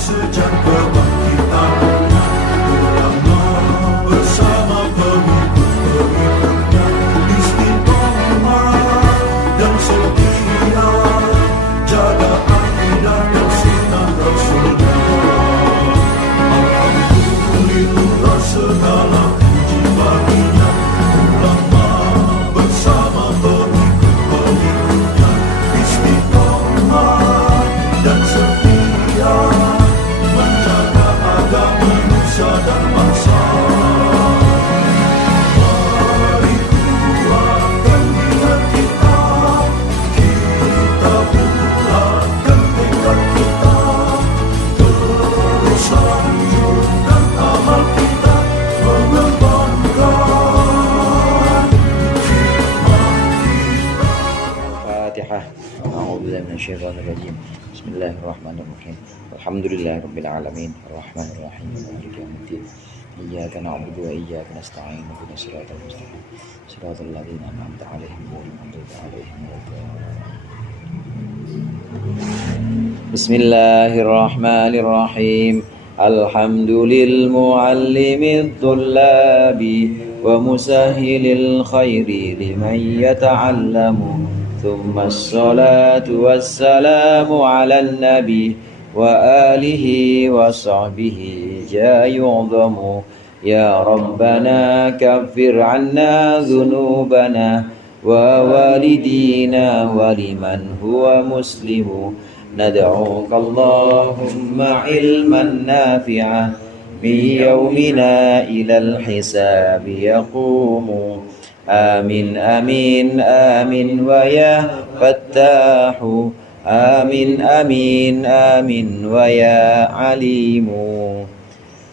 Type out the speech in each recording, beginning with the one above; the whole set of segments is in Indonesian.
sejak kebangkitan ulama bersama pengikut-pengikutnya istiqomah dan setia jaga akidah dan sunnah Rasulullah. Alhamdulillah segala puji baginya ulama bersama pengikut-pengikutnya istiqomah dan setia menjaga agama nusa dan bangsa. Mari kuatkan niat kita, kita bulatkan tekad kita, terus lanjutkan amal kita, mengembangkan hikmah kita. Fatihah. A'udzubillahi minasyaitonir rajim. Bismillahirrahmanirrahim. Alhamdulillahirabbil alamin. Arrahmanirrahim. Maliki yaumiddin. Iyyaka na'budu wa iyyaka nasta'in. Ihdinas siratal mustaqim. Siratal ladzina an'amta 'alaihim ghairil maghdubi 'alaihim waladdallin. Bismillahirrahmanirrahim. Alhamdulil muallimid thullabi wa musahhilil khairi liman yata'allamu. Thumma as-salatu was-salamu 'alan nabi wa alihi wa sahbihi jayu'dhamu. Ya Rabbana kaffir 'anna dhunubana wa walidina wa liman huwa muslimu. Nad'uka Allahumma ilman nafi'a min yawmina ilal hisabi yaqumu. Amin amin amin wa ya fattahu. Amin amin amin wa ya alimu.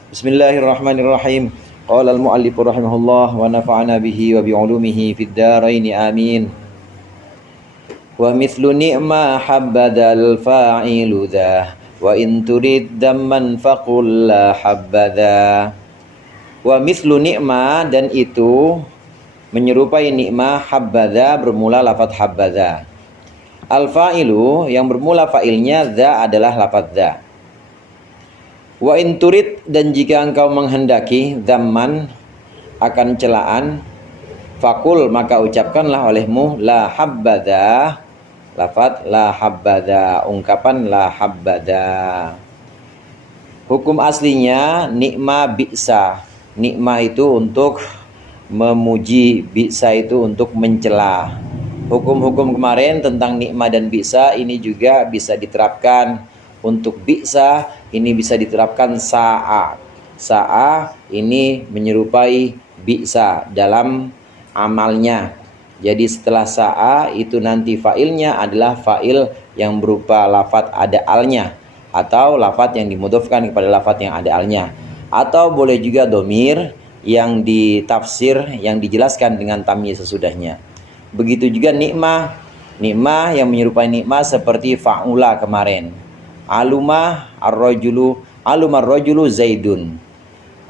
Bismillahirrahmanirrahim. Qala al-mu'allif rahimahullah wa nafa'ana bihi wa bi'ulumihi fid dharain amin. Wa mithlu ni'ma habbadal fa'ilu dha wa in turid damman faqul la habbadha. Wa mithlu ni'ma, dan itu menyerupai nikmah habbadha bermula lafaz habbadha. Al-fa'ilu yang bermula fa'ilnya dha adalah lafaz dha. Wa in turid, dan jika engkau menghendaki dhamman akan celaan, fakul maka ucapkanlah olehmu la habbadha, lafaz la habbadha, ungkapan la habbadha. Hukum aslinya nikma bi'sa. Nikma itu untuk memuji, bi'sa itu untuk mencela. Hukum-hukum kemarin tentang nikma dan bi'sa ini juga bisa diterapkan. Untuk bi'sa ini bisa diterapkan sa'a. Sa'a ini menyerupai bi'sa dalam amalnya. Jadi setelah sa'a itu nanti fa'ilnya adalah fa'il yang berupa lafadz ada alnya, atau lafadz yang dimudhofkan kepada lafadz yang ada alnya, atau boleh juga domir yang ditafsir, yang dijelaskan dengan tamyiz sesudahnya. Begitu juga nikmah. Nikmah yang menyerupai nikmah seperti fa'ula kemarin. Aluma ar-rajulu, alumar rajulu zaidun.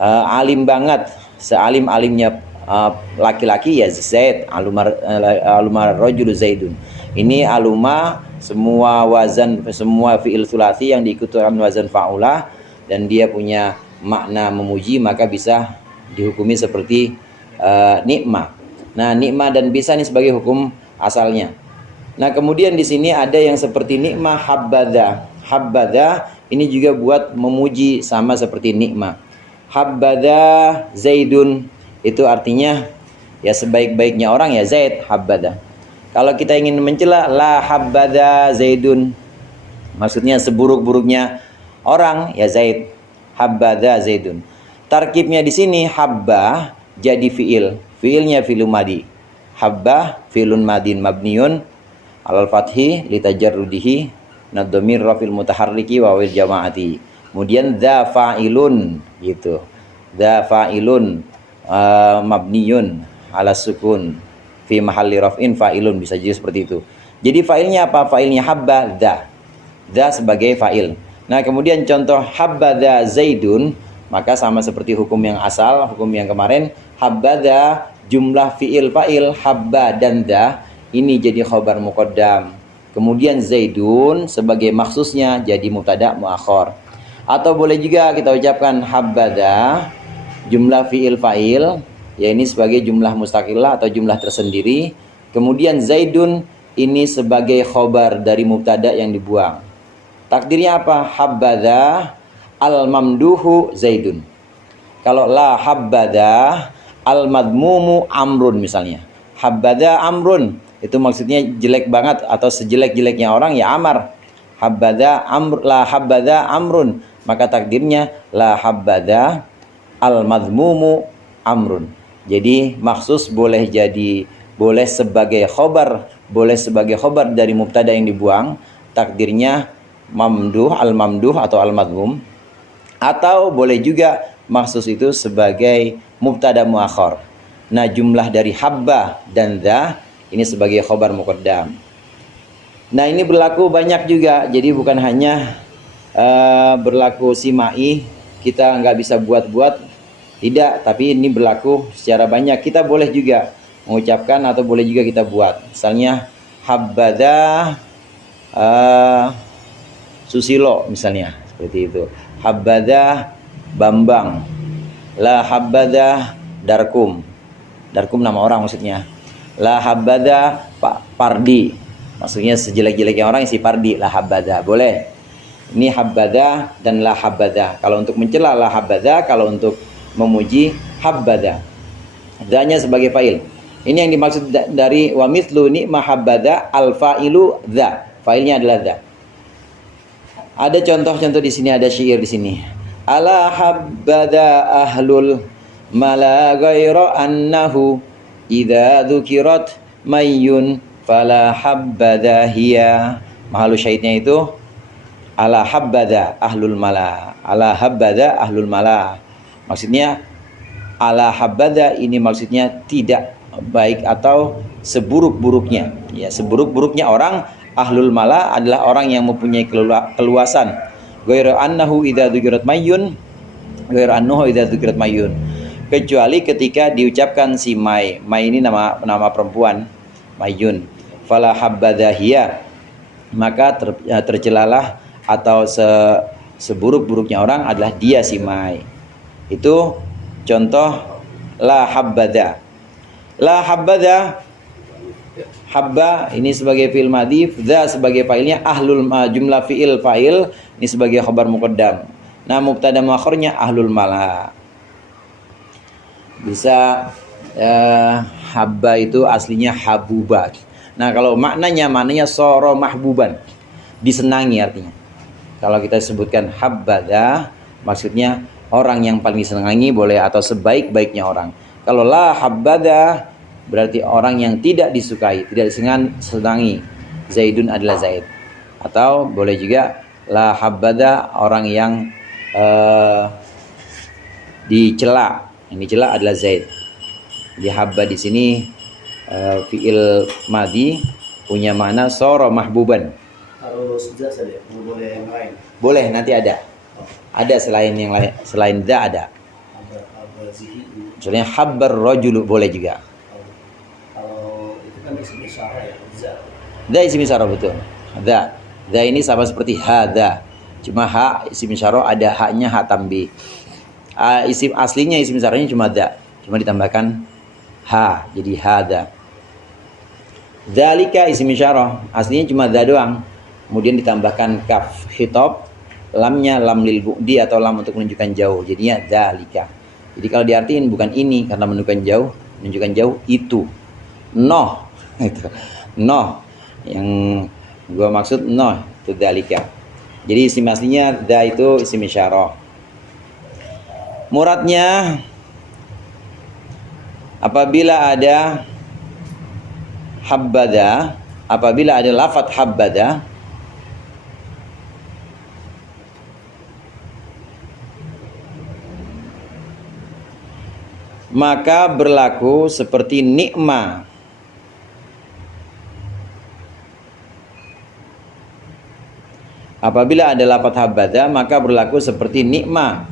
Alim banget, sealim-alimnya laki-laki ya Zaid. Alumar rajulu zaidun. Ini aluma semua wazan, semua fi'il tsulats yang diikutkan wazan fa'ula dan dia punya makna memuji, maka bisa dihukumi seperti nikmah. Nah, nikmah dan bisa ini sebagai hukum asalnya. Nah, kemudian di sini ada yang seperti nikmah habbadha. Habbadha ini juga buat memuji, sama seperti nikmah. Habbadha Zaidun, itu artinya ya sebaik-baiknya orang ya Zaid, habbadha. Kalau kita ingin mencela, la habbadha Zaidun, maksudnya seburuk-buruknya orang ya Zaid, habbadha Zaidun. Tarkibnya di sini habba jadi fiil, fiilnya fi'lun madi. Habba fi'lun madin mabniun alal fathi litajarrudihi nadhamir rafil mutaharriki wa wal jamaati. Kemudian dza fa'ilun gitu. Dza fa'ilun mabniun ala sukun fi mahalli raf'in fa'ilun, bisa jadi seperti itu. Jadi fa'ilnya apa? Fa'ilnya habba dza. Dza sebagai fa'il. Nah, kemudian contoh habbadha Zaidun, maka sama seperti hukum yang asal, hukum yang kemarin. Habbadha jumlah fi'il fa'il, habba dan dza ini jadi khobar muqaddam. Kemudian Zaidun sebagai maksusnya jadi mubtada muakhar. Atau boleh juga kita ucapkan habbada jumlah fiil fa'il, ya ini sebagai jumlah mustaqillah atau jumlah tersendiri. Kemudian Zaidun ini sebagai khobar dari mubtada yang dibuang. Takdirnya apa? Habbada al-mamduhu Zaidun. Kalau la habbada al-madmumu Amrun misalnya. Habbada Amrun, itu maksudnya jelek banget atau sejelek-jeleknya orang ya Amar. Habbada Amr, la habbada Amrun, maka takdirnya la habbada al-madmumu Amrun. Jadi maksus boleh sebagai khobar, boleh sebagai khobar dari mubtada yang dibuang, takdirnya mamduh, al-mamduh atau al-madmum. Atau boleh juga maksus itu sebagai mubtada muakhar. Nah, jumlah dari habba dan dha ini sebagai khobar muqaddam. Nah, ini berlaku banyak juga. Jadi bukan hanya berlaku simai, kita nggak bisa buat-buat, tidak. Tapi ini berlaku secara banyak. Kita boleh juga mengucapkan atau boleh juga kita buat. Misalnya habbada Susilo misalnya, seperti itu. Habbada Bambang, la habbada Darkum. Darkum nama orang maksudnya. La habbada Pak Pardi, maksudnya sejelek-jeleknya orang si Pardi, la habbada. Boleh. Ini habbada dan la habbada. Kalau untuk mencela la habbada, kalau untuk memuji habbada. Danya sebagai fa'il. Ini yang dimaksud dari wa mithlu ni'ma habbada al fa'ilu dha. Fa'ilnya adalah dha. Ada contoh-contoh di sini, ada syair di sini. Ala habbada ahlul mala ghaira annahu idza dzukirat mayyun fala habbada hiya. Mahalu syaitnya itu ala habbada ahlul mala. Ala habbada ahlul mala. Maksudnya ala habbada ini maksudnya tidak baik atau seburuk-buruknya. Ya, seburuk-buruknya orang. Ahlul mala adalah orang yang mempunyai keluasan. Ghairu annahu idza dzukirat mayyun, ghairu annahu idza dzukirat mayyun. Kecuali ketika diucapkan si Mai. Mai ini nama perempuan, Mayyun. Fala habbadahiyah, maka tercelalah atau seburuk-buruknya orang adalah dia si Mai. Itu contoh la habbada. La habbada, habba ini sebagai fi'il madhi, dha sebagai fa'ilnya, ahlul jumlah fi'il fa'il ini sebagai khabar muqaddam. Nah, mubtada muakhirnya ahlul mala. Bisa habba itu aslinya habubat. Nah, kalau maknanya soro mahbuban, disenangi artinya. Kalau kita sebutkan habbada, maksudnya orang yang paling disenangi boleh atau sebaik-baiknya orang. Kalau la habbada berarti orang yang tidak disukai, tidak disenangi. Zaidun adalah Zaid. Atau boleh juga la habbada orang yang dicela. Yang dicela adalah Zaid. Jadi habba di sini fiil madhi punya makna soro mahbuban. Harus da saja, boleh yang lain. Boleh, nanti ada. Ada selain yang lain, selain da ada. Zihi. Misalnya habbar rajulu boleh juga. Kan isim isyarah ya, za. Da isim isyarah betul. Da ini sama seperti hada. Cuma ha isim isyarah ada haknya ha tambi. Isim aslinya isim isyarahnya cuma da. Cuma ditambahkan ha jadi hada. Dzalika isim isyarah aslinya cuma da doang. Kemudian ditambahkan kaf khitab, lamnya lam lil bu'di atau lam untuk menunjukkan jauh. Jadinya dzalika. Jadi kalau diartiin bukan ini karena menunjukkan jauh itu. Noh. Itu noh yang gua maksud noh itu dalika. Jadi isim aslinya da itu isim isyarah. Muradnya apabila ada habbada, apabila ada lafadz habbada, maka berlaku seperti nikma. Apabila ada lafadz habbada, maka berlaku seperti nikma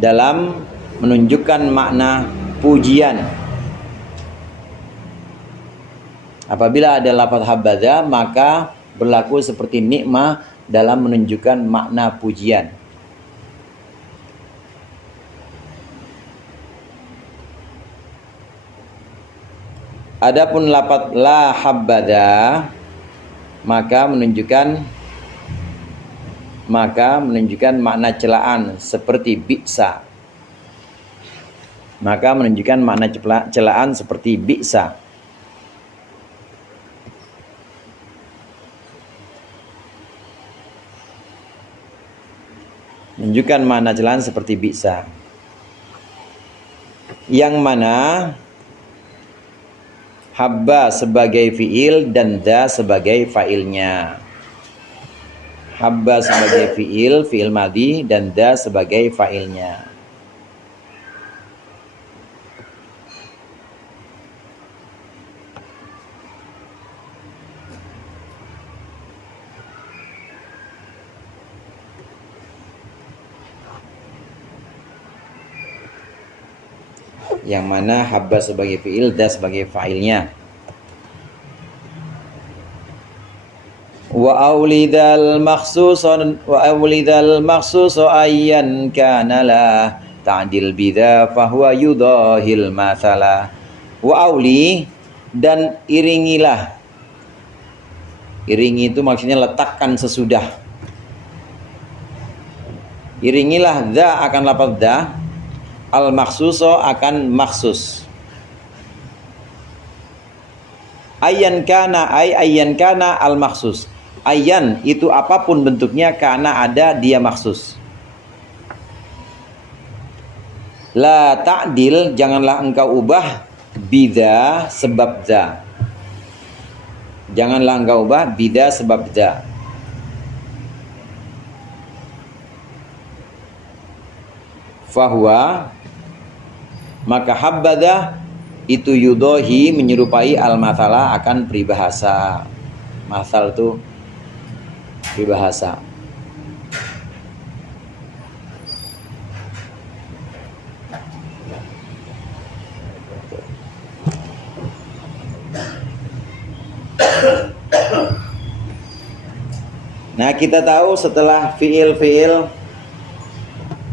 dalam menunjukkan makna pujian. Apabila ada lafadz habbada, maka berlaku seperti nikmah dalam menunjukkan makna pujian. Adapun lafaz la habbada maka menunjukkan makna celaan seperti bi'sa. Maka menunjukkan makna celaan seperti bi'sa. Menunjukkan makna celaan seperti bi'sa. Yang mana habba sebagai fiil dan da sebagai fa'ilnya. Habba sebagai fiil madhi, dan da sebagai fa'ilnya. Yang mana habba sebagai fiil, da sebagai fa'ilnya. Wa aulidal makhsusu ayyan kana la ta'dil bidha fahuwa yudahil mathala. Wa auli, dan iringilah. Iringi itu maksudnya letakkan sesudah. Iringilah da akan lafaz da, al makhsuso akan maksus. Ayyan kana al maksus. Ayyan itu apapun bentuknya, karena ada dia maksus. La ta'dil, janganlah engkau ubah bida sebab za. Janganlah engkau ubah bida sebab za. Fahuwa, maka habbada itu yudohi, menyerupai al-mathala akan peribahasa. Masal itu peribahasa. Nah, kita tahu setelah fiil-fiil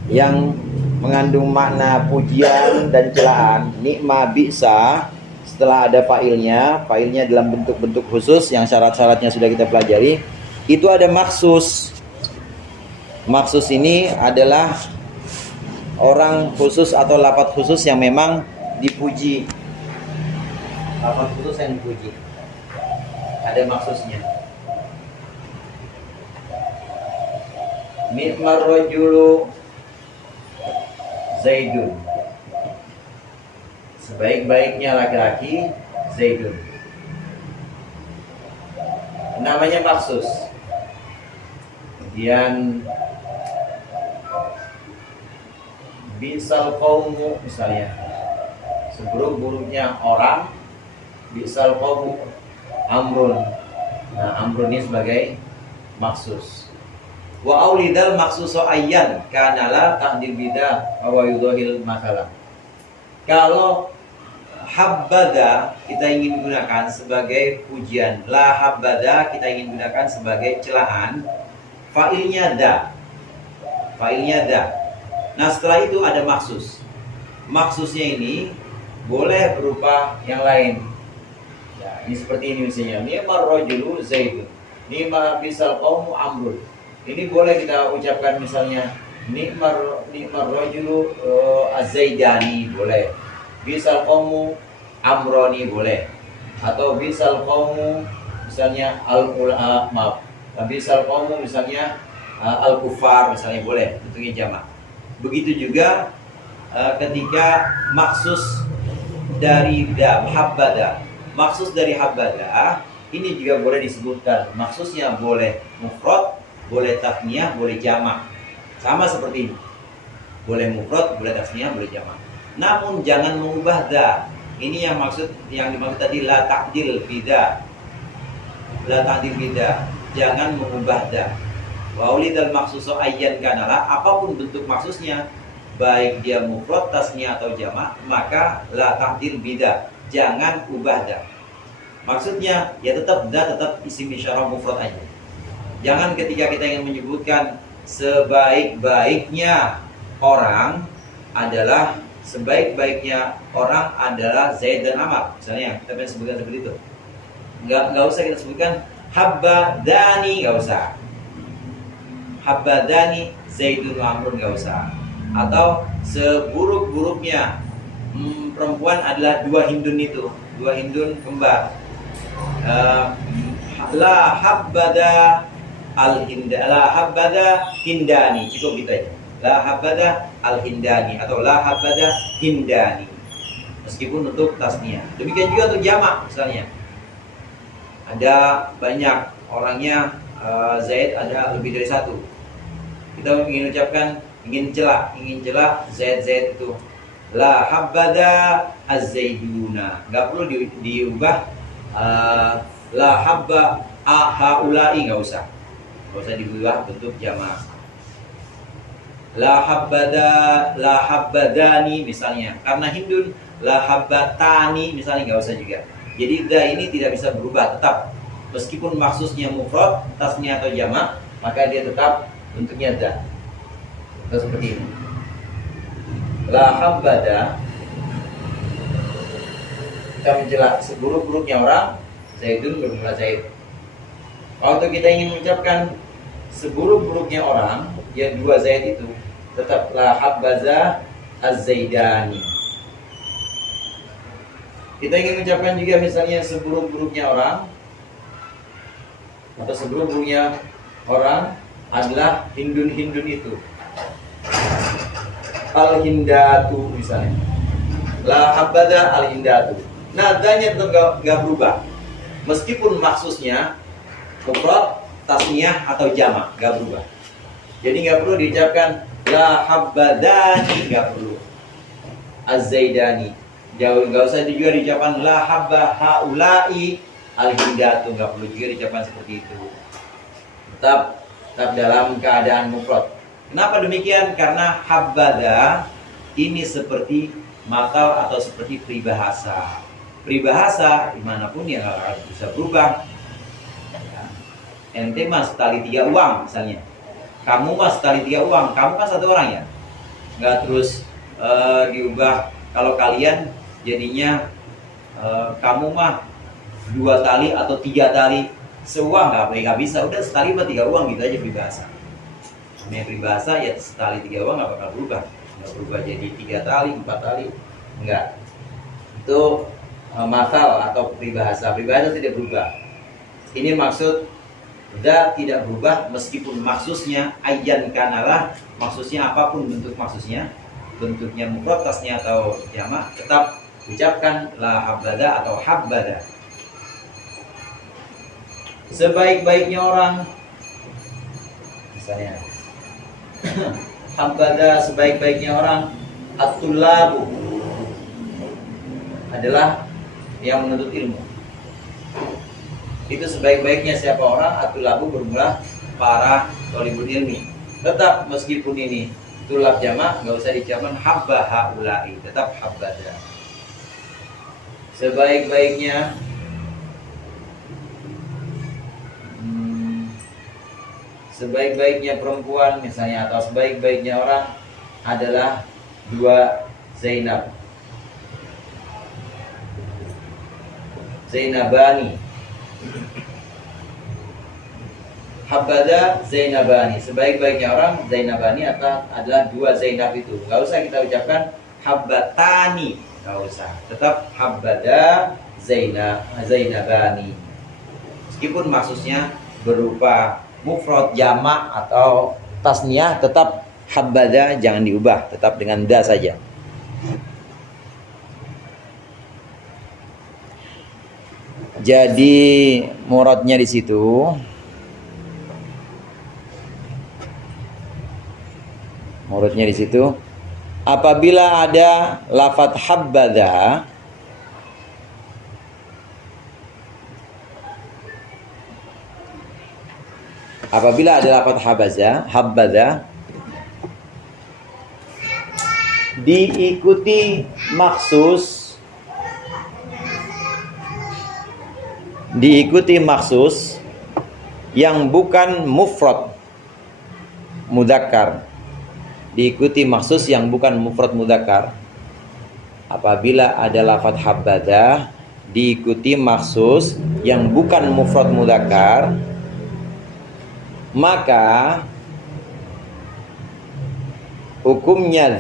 yang mengandung makna pujian dan celaan, nikma, bi'sa, setelah ada fa'ilnya dalam bentuk-bentuk khusus yang syarat-syaratnya sudah kita pelajari, itu ada maksus. Maksus ini adalah orang khusus atau lafaz khusus yang memang dipuji. Lafaz khusus yang dipuji, ada maksusnya. Ni'mar rajulu Zaidun, sebaik-baiknya laki-laki Zaidun, namanya maksus. Kemudian bisal qaumu, misalnya seburuk-buruknya orang, bisal qaumu amrun. Nah, amrun ini sebagai maksus. Wa aulidal maksuso ayyan kanala tahdil bidah wa yudhil mathalah. Kalau habbada kita ingin gunakan sebagai pujian, la habbada kita ingin gunakan sebagai celaan, fa'ilnya da. Nah, setelah itu ada maksus. Maksusnya ini boleh berupa yang lain. Ya, ini seperti ini misalnya, ni'mar rajulu Zaidun, ni'ma bisal qaumu amrun. Ini boleh kita ucapkan misalnya ni'mar rajulu az-zaidani, boleh. Bisal qaumu amroni, boleh. Atau bisal qaumu misalnya bisal qaumu misalnya al-kufar misalnya, boleh. Bentuknya jamak. Begitu juga ketika maksus dari habbada. Maksus dari habbada ini juga boleh disebutkan. Maksusnya boleh mufrad, boleh tasniyah, boleh jamak. Sama seperti ini. Boleh mufrad, boleh tasniyah, boleh jamak. Namun jangan mengubah da. Ini yang dimaksud tadi la ta'dil bida. La ta'dil bida. Jangan mengubah da. Wa ulidal maksuso ayyan kanala, apapun bentuk maksusnya, baik dia mufrad, tasniyah atau jamak, maka la ta'dil bida. Jangan ubah da. Maksudnya ya tetap isim isyarah mufrad aja. Jangan ketika kita ingin menyebutkan sebaik-baiknya orang adalah Zaid dan Amar, misalnya kita bisa sebutkan seperti itu. Nggak usah kita sebutkan habbadani, nggak usah. Habbadani Zaidun wa Amrun, nggak usah. Atau seburuk-buruknya perempuan adalah dua hindun kembar. La habbada hindani, cukup gitu aja. La habbada al-hindani atau la habbada hindani, meskipun untuk tasniah. Demikian juga untuk jamak, misalnya ada banyak orangnya, Zaid ada lebih dari satu. Kita ingin celak Zaid itu la habbada az-zaiduna, nggak perlu diubah la habba haulai, nggak usah diubah bentuk jamak. La habbadani misalnya, karena hindun la habbatani misalnya, nggak usah juga. Jadi da ini tidak bisa berubah, tetap meskipun maksudnya mufrad, tasnya atau jamak, maka dia tetap bentuknya da. Seperti ini. La habbada, kita mencela seburuk-buruknya orang, Zaidun bermula Zaid. Waktu kita ingin mengucapkan seburuk-buruknya orang, ya dua Zaid itu, tetap la habbaza az-zaidani. Kita ingin mengucapkan juga misalnya seburuk-buruknya orang atau seburuk-buruknya orang adalah hindun itu, al-hindatu misalnya, la habbada al-hindatu. Nadanya tetap gak berubah, meskipun maksudnya mufrad, tasniyah atau jamak, gak berubah. Jadi gak perlu diucapkan la habbadani, gak perlu. Az-zaidani, gak usah juga diucapkan la habba haulai al-hindatu, gak perlu juga diucapkan seperti itu. Tetap dalam keadaan mufrad. Kenapa demikian? Karena habbada ini seperti makal atau seperti peribahasa. Peribahasa dimanapun ya harus bisa berubah. Ente mas tali 3 uang misalnya, kamu mas tali 3 uang, kamu kan satu orang ya, nggak terus diubah. Kalau kalian jadinya kamu mah 2 tali atau 3 tali seuang, nggak bisa. Udah setali mah 3 uang gitu aja peribahasa. Namanya peribahasa ya setali 3 uang nggak bakal berubah, nggak berubah jadi 3 tali 4 tali, enggak. Itu makal atau peribahasa tidak berubah. Ini maksud da tidak berubah meskipun maksudnya ayyan kanalah, maksudnya apapun bentuk maksudnya, bentuknya mufrad, tasnya atau jamak, tetap ucapkan la habbada atau habbada. Sebaik-baiknya orang, misalnya habbada, sebaik-baiknya orang, at-tullabu adalah yang menuntut ilmu. Itu sebaik-baiknya siapa orang, at-tullabu bermula para thalibul ilmi. Tetap meskipun ini tulab jamak, nggak usah diucapkan habba haulai, tetap habbada. Sebaik-baiknya sebaik-baiknya perempuan misalnya, atau sebaik-baiknya orang adalah 2 Zainab, Zainabani. Habbada Zainabani, sebaik-baiknya orang Zainabani adalah 2 Zainab itu. Gak usah kita ucapkan habbatani, gak usah. Tetap habbada Zainabani. Meskipun maksudnya berupa mufrad, jamak atau tasniyah, tetap habbada jangan diubah, tetap dengan da saja. Jadi muradnya di situ, apabila ada lafadz habbada, habbada diikuti maksus diikuti maksus yang bukan mufrad mudzakkar. Diikuti maksus yang bukan mufrad mudzakkar. Apabila ada lafadz habbada diikuti maksus yang bukan mufrad mudzakkar, maka hukumnya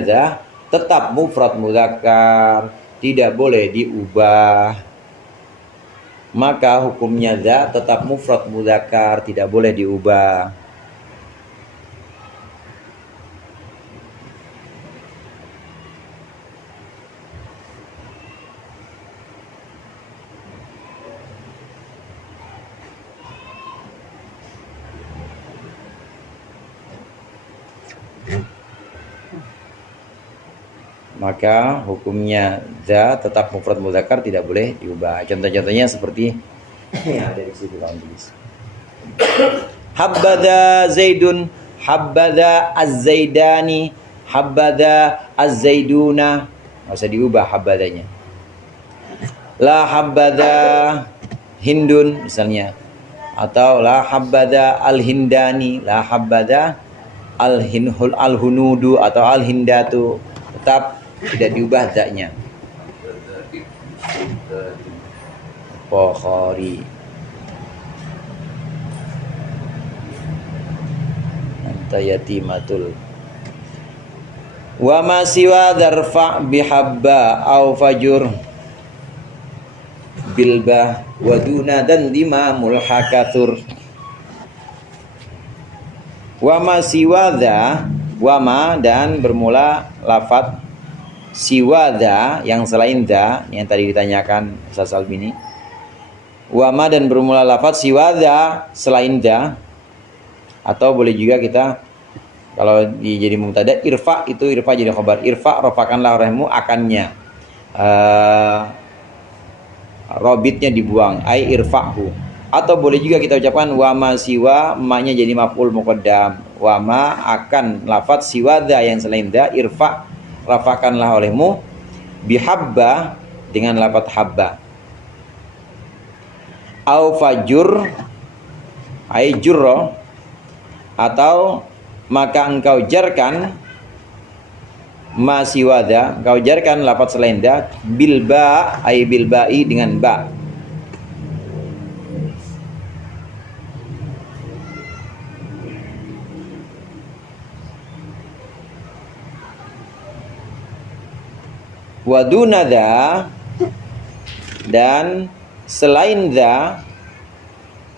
za tetap mufrad mudzakkar, tidak boleh diubah. Maka hukumnya za tetap mufrad mudzakkar, tidak boleh diubah. Maka hukumnya za tetap mufrad mudzakkar, tidak boleh diubah. Contoh-contohnya seperti yang ada di situ kawan tulis. Habbada Zaidun, habbada az-Zaidani, habbada az-Zaiduna. Enggak usah diubah habbadanya. La habbada Hindun misalnya, atau la habbada al-Hindani, la habbada al-Hunudu atau al-Hindatu. Tetap tidak diubah zaknya. Bukhari. Anta yatimatul. Wa ma siwa darfa bihabba au fajur bilbah wa duna dan dimamul hakathur. Wa ma siwa dha, wa ma dan bermula lafadz siwadha yang selain dha yang tadi ditanyakan Ustaz Albini. Wa ma dan bermula lafadz siwadha selain dha, atau boleh juga kita kalau jadi mubtada irfa, itu irfa jadi khabar. Irfa rafakanlah olehmu akannya, robitnya dibuang, ai irfahu. Atau boleh juga kita ucapkan wa ma siwa, maknya jadi maf'ul muqaddam. Wa ma akan lafadz siwadha yang selain dha irfa rafakanlah olehmu bihabba dengan lafadz habba. Au fajur ai jurra, atau maka engkau jarkan ma siwada, engkau jarkan lafadz selain dha bil ba ai bil ba'i dengan ba. Wa duna dha dan selain dha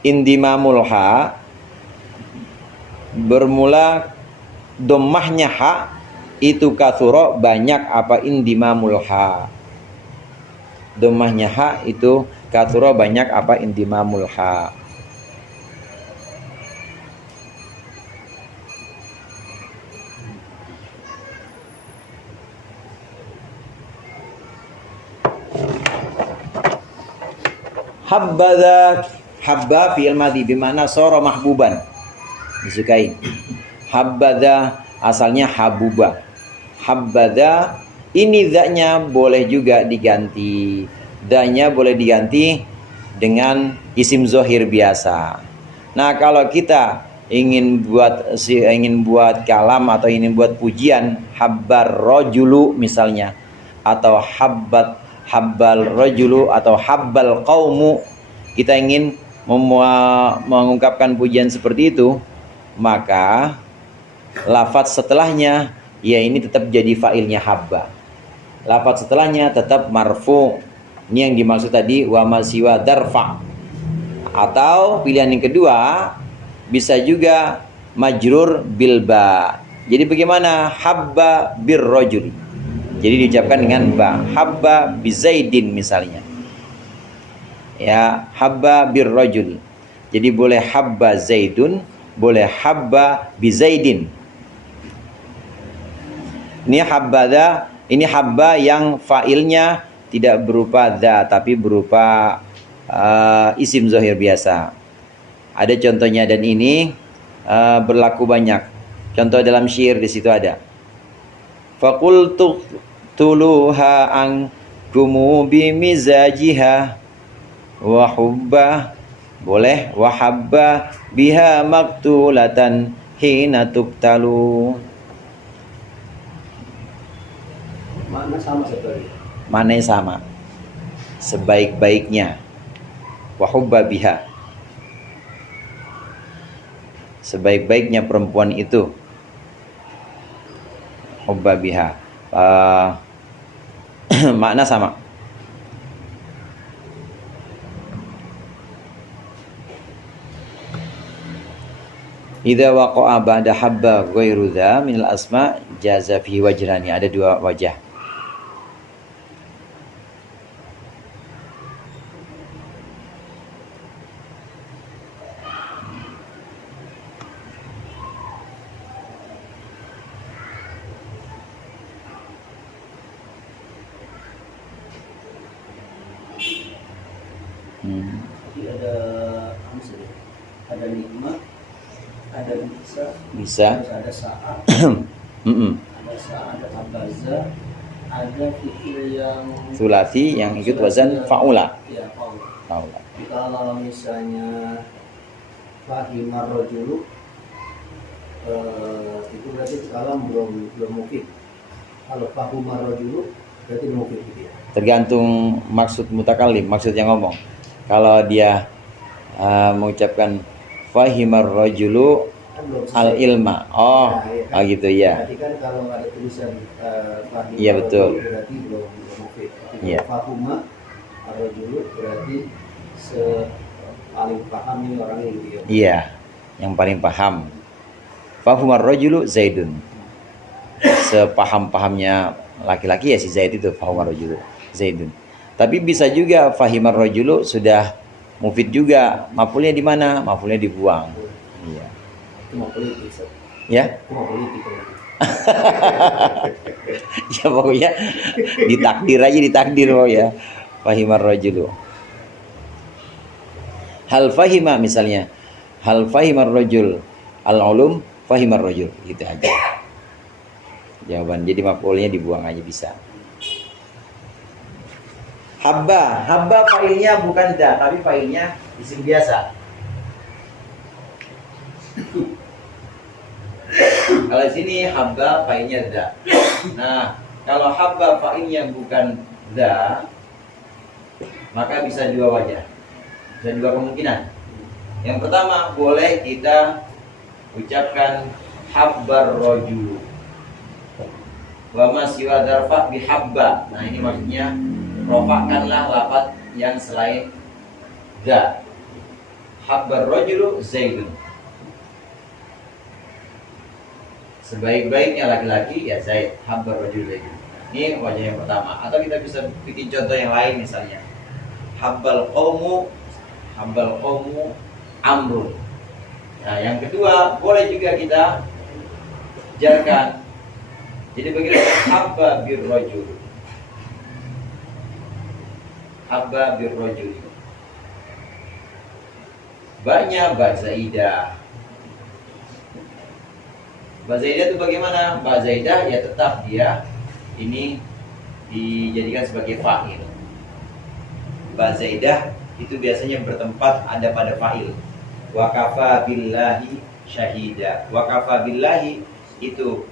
indimamul ha bermula dhammahnya ha itu katsura banyak apa indimamul ha. Dhammahnya ha itu katsura banyak apa indimamul ha. Habbadha, habba fi'il madhi bimana sara mahbuban, disukai. Habbadha asalnya habuba. Habbadha ini dzanya boleh juga diganti. Dzanya boleh diganti dengan isim zahir biasa. Nah, kalau kita ingin buat kalam atau ingin buat pujian, habbar rajulu misalnya, atau habbal rajulu atau habbal qaumu, kita ingin mengungkapkan pujian seperti itu, maka lafadz setelahnya ya ini tetap jadi fa'ilnya habba. Lafadz setelahnya tetap marfu. Ini yang dimaksud tadi wa ma siwa darfa. Atau pilihan yang kedua bisa juga majrur bil ba. Jadi bagaimana? Habba bir rajuli. Jadi diucapkan dengan ba. Habba bi Zaidin misalnya. Ya, habba bir rajul. Jadi boleh habba Zaidun, boleh habba bi Zaidin. Ini habbada, ini habba yang fa'ilnya tidak berupa dha tapi berupa isim zahir biasa. Ada contohnya dan ini berlaku banyak. Contoh dalam syair di situ ada. Faqultu tuluha ankumu bimizajiha wa hubba, boleh, wa habba biha maktulatan hina tuktalu. Makna sama sebenarnya. Mana sama? Sebaik-baiknya. Wa hubba biha, sebaik-baiknya perempuan itu. Hubba biha, makna sama. Idza waqa'a ba'da habba ghairu dha min al-asma jaza fihi wajrani. Ada dua wajah. Jadi ada apa sih? Ada nikmat, ada Bisa. terus ada saat, Mm-mm. ada saat, ada abaza, ada fi'il yang Sulasi yang ikut wazan fa'ula. Ya, faula. Fa'ula. Kalau misalnya fahimar rajulu, itu berarti kalam belum mungkin. Kalau fahimar rajulu berarti mungkin gitu ya. Tergantung maksud mutakallim, maksud yang ngomong. Kalau dia mengucapkan fahimar rajulu Kan belum selesai. al ilma. Oh, Nah, iya. gitu ya. Berarti kan kalau ada tulisan fahimar Iya, betul. rajulu berarti belum mungkin. Iya. Fahuma rajulu berarti paling paham ini orangnya gitu ya. Iya, yang paling paham. Fahumar rajulu Zaidun. Sepaham-pahamnya laki-laki ya si Zaid itu fahumar rajulu Zaidun. Tapi bisa juga fahimar rajulu sudah mufid juga. Maf'ulnya di mana? Maf'ulnya dibuang. Iya. Itu mau politik. Ustaz. Ya. Itu mau politik. kalau gitu. Ya pokoknya ditakdir aja, ditakdir pokoknya. Fahimar rajulu. Hal fahima misalnya. Hal fahimar rajul al-ulum fahimar rajul. Gitu aja. Jawaban. Jadi maf'ulnya dibuang aja bisa. Habba. Habba failnya bukan da, tapi failnya isim biasa. Kalau sini habba failnya da. Nah, kalau habba failnya bukan da, maka bisa dua wajah. Bisa dua kemungkinan. Yang pertama, boleh kita ucapkan habbar rajulu. Wa ma siwa darfa bihabba. Nah, ini maksudnya rofakkanlah lafaz yang selain da. Habbar rajulu Zaidun. Sebaik-baiknya laki-laki ya Zaid. Habbar rajulu Zaidun. Ini wajah yang pertama. Atau kita bisa bikin contoh yang lain misalnya. Habbal qaumu amrun. Nah, yang kedua boleh juga kita jarkan. Jadi bagaimana habba birrajul. Habba birrajul. Ba-nya ba zaidah. Ba zaidah itu bagaimana? Ba zaidah ya tetap dia ini dijadikan sebagai fa'il. Ba zaidah itu biasanya bertempat ada pada fa'il. Wa kafa billahi syahida. Wa kafa billahi itu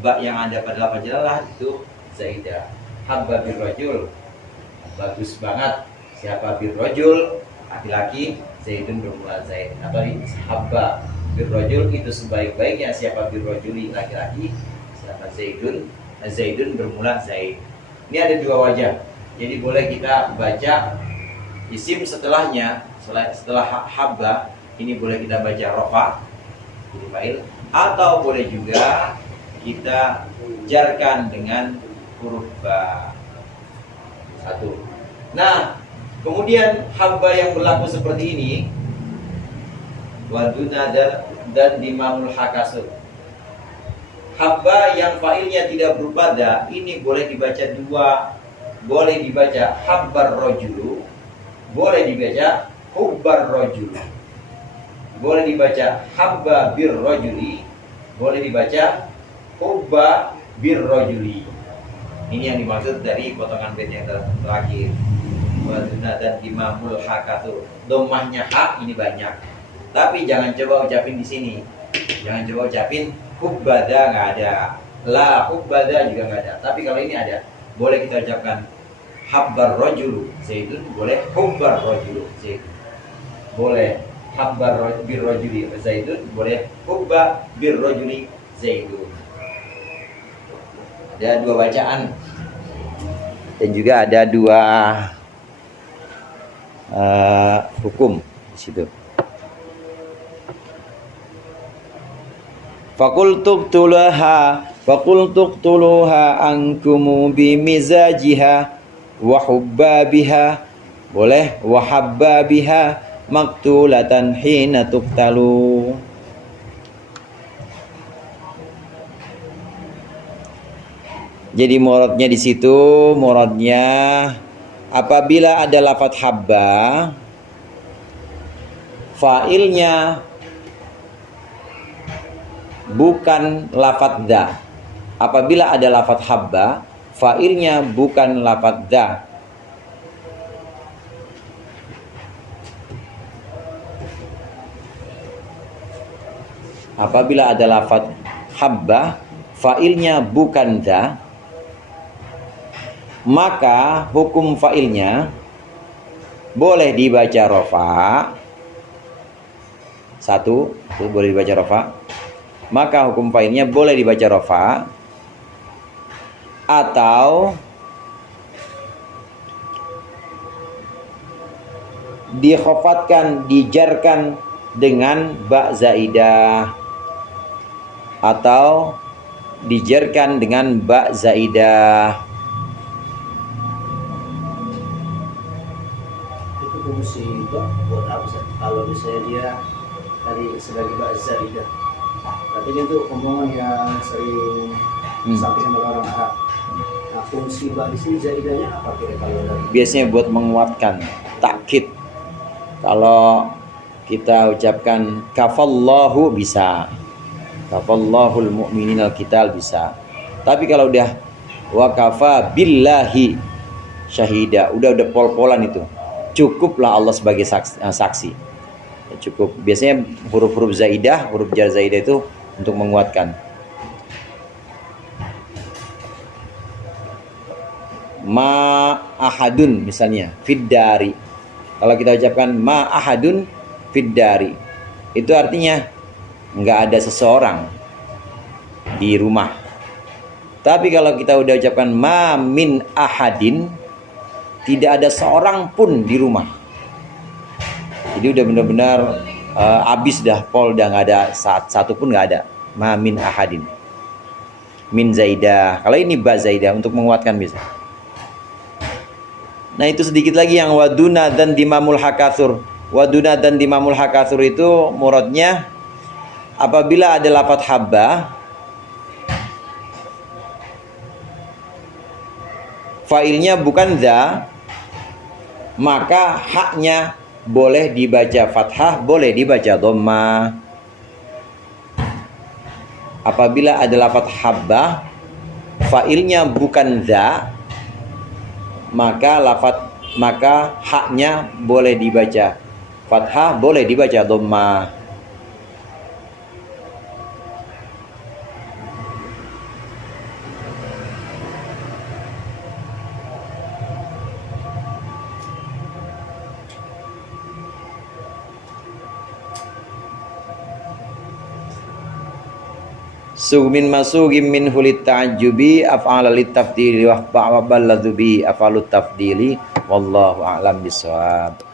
ba yang ada pada lafaz jalalah itu zaidah. Habba birrajul. Bagus banget. Siapa birrajul? Laki-laki. Zaidun bermula Zaid. Atau habba birrajul itu sebaik-baiknya siapa birrajuli laki-laki. Siapa Zaidun? Zaidun bermula Zaid. Ini ada dua wajah. Jadi boleh kita baca isim setelahnya, setelah habba ini boleh kita baca rofa jadi fa'il, atau boleh juga kita jarkan dengan huruf ba. Satu. Nah, kemudian habba yang berlaku seperti ini waduna dan dimamul hakasur. Habba yang fa'ilnya tidak berupa da ini boleh dibaca dua. Boleh dibaca habbar rajulu, boleh dibaca hubbar rajulu. Boleh dibaca habba bir rajuli, boleh dibaca hubba birrojuli. Ini yang dimaksud dari potongan bait yang terakhir. Waduna dan dimamul hakatu. Domahnya hak ini banyak. Tapi jangan coba ucapin di sini. Jangan coba ucapin hubbada, nggak ada. La hubbada juga nggak ada. Tapi kalau ini ada, boleh kita ucapkan habbar rojulu zaidun, boleh hubbar rojulu zaidun. Boleh habbar birrojuli zaidun, boleh hubba birrojuli zaidun. Ada dua bacaan. Dan juga ada dua hukum di situ. Fakultuk tuluha ankumu bimizajiha wa hubbabiha, boleh wa habbabiha maktulatan hina tuktalu. Jadi muradnya di situ, muradnya apabila ada lafadz habba, fa'ilnya bukan lafadz da. Apabila ada lafadz habba, fa'ilnya bukan lafadz da. Apabila ada lafadz habba, fa'ilnya bukan da, maka hukum fa'ilnya boleh dibaca rofa. Satu, itu boleh dibaca rofa. Maka hukum fa'ilnya boleh dibaca rofa, atau dikhofatkan, dijarkan dengan ba zaidah, atau dijarkan dengan ba zaidah. Itu fungsi buat apa sih? Kalau misalnya dia tadi sebagai ba zaidah, artinya itu omongan yang sering sampai sama orang Arab. Nah, fungsi ba di sini zaidahnya apa kira kalau dari? Biasanya buat menguatkan, takkid. Kalau kita ucapkan kafallahu bisa, kafallahul mu'minin al-qital bisa. Tapi kalau udah wa kafa billahi syahida, udah pol-polan itu, cukuplah Allah sebagai saksi. Ya, cukup. Biasanya huruf-huruf zaidah, huruf jar zaidah itu untuk menguatkan. Ma ahadun misalnya fiddari. Kalau kita ucapkan ma ahadun fiddari, itu artinya nggak ada seseorang di rumah. Tapi kalau kita udah ucapkan ma min ahadin, tidak ada seorang pun di rumah. Jadi udah benar-benar abis dah, pol dah, nggak ada satu pun nggak ada. Ma min ahadin, min zaidah. Kalau ini ba zaidah untuk menguatkan bisa. Nah itu sedikit lagi yang waduna dan dimamul hakatsur. Waduna dan dimamul hakatsur itu muradnya apabila ada lafadz habba, fa'ilnya bukan za, maka haknya boleh dibaca fathah, boleh dibaca dhammah. Apabila ada lafadz habba, fa'ilnya bukan za, maka haknya boleh dibaca fathah, boleh dibaca dhammah. Sugmin masugim min hulit ta'ajjubi af'ala lit tafdili wa ba'wa balladzubi afalut tafdili wallahu a'lam bissawab.